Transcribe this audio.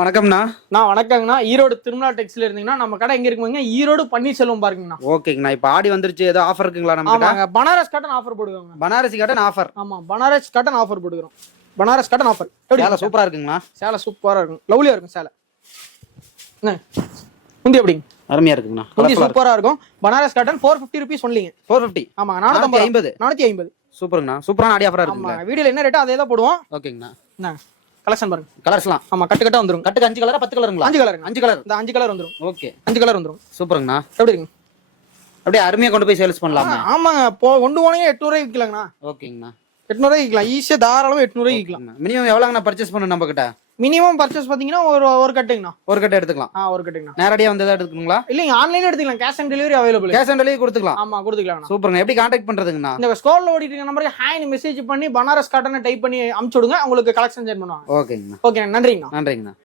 வணக்கம்ண்ணா. வணக்கங்கண்ணா. ஈரோடு திருமலா டெக்ஸ்ல இருந்தீங்கன்னா நம்ம கடை எங்க இருக்குங்க? ஈரோடு பன்னீர்செல்வம் பாருங்கண்ணா. ஓகேங்கண்ணா. இப்ப ஆடி வந்துருச்சு, ஏதோ ஆஃபர் இருக்குங்களா நம்ம கிட்ட? ஆமாங்க, பனாரஸ் காட்டன் ஆஃபர் போடுவாங்க. Banarasi cotton offer. ஆமா, பனாரஸ் காட்டன் ஆஃபர் போடுறோம். Banaras cotton offer. சேலை சூப்பரா இருக்குங்களா? சேலை சூப்பரா இருக்கும், லவ்லியா இருக்கும் சேலை. என்ன முந்தி எப்படிங்க? அருமையா இருக்குங்கண்ணா. முந்தி சூப்பரா இருக்கும். பனாரஸ் காட்டன் 450 ரூபீஸ் ஒன்லிங்க. 450. ஆமா, 450. 450. சூப்பர்ங்கண்ணா. சூப்பரான ஆடி ஆஃபரா ஆமா, இருக்குங்க. வீடியோல என்ன ரேட்டோ அதே தான் போடுவோம். ஓகேங்கண்ணா. என்ன கலெக்ஷன் பாருங்க. கலர்ஸ்லாம் ஆமா, கட்டு வந்துரும். கட்டுக்கு 5 கலரா 10 கலருங்களா? 5 கலருங்க. 5 கலர். இந்த 5 கலர் வந்துரும். ஓகே, 5 கலர் வந்துரும். சூப்பர்ங்கண்ணா. எப்படி இருக்கு? அப்படியே அருமையா கொண்டு போய் சேல்ஸ் பண்ணலாமா? ஆமாங்க, கொண்டு போனீங்க 800 ரூபாய்க்கு விற்கலாங்கண்ணா. ஓகேங்கண்ணா. 800 ரூபாய்க்கு விற்கலாம். ஈஸியா தாராளமா 800 ரூபாய்க்கு விற்கலாம். மினிமம் எவ்வளவுங்கண்ணா பர்ச்சேஸ் பண்ணணும் நம்ம கிட்ட? மினிமம் பர்ச்சேஸ் பாத்தீங்கன்னா ஒரு கட்டுங்கண்ணா. ஒரு கட்டு எடுத்துக்கலாம். ஒரு கட்டுங்கண்ணா. நேரடியா வந்து தான் எடுத்துக்கணுங்களா? இல்லைங்க, ஆன்லைன்ல எடுத்துக்கலாம். Cash on delivery available. Cash on delivery கொடுத்துக்கலாம். ஆமா, கொடுத்துக்கலாம். சூப்பர்ங்க. எப்படி கான்டாக்ட் பண்றதுங்கண்ணா? இந்த ஸ்க்ரோல்ல ஓடிட்டு இருக்க நம்பருக்கு ஹாய்னு மெசேஜ் பண்ணி பனாரஸ் காட்டன் டைப் பண்ணி அனுப்பிச்சு விடுங்க. உங்களுக்கு கலெக்ஷன் சென்ட் பண்ணுவாங்க. ஓகேங்கண்ணா. ஓகே, நன்றிங்கண்ணா. நன்றிங்கண்ணா.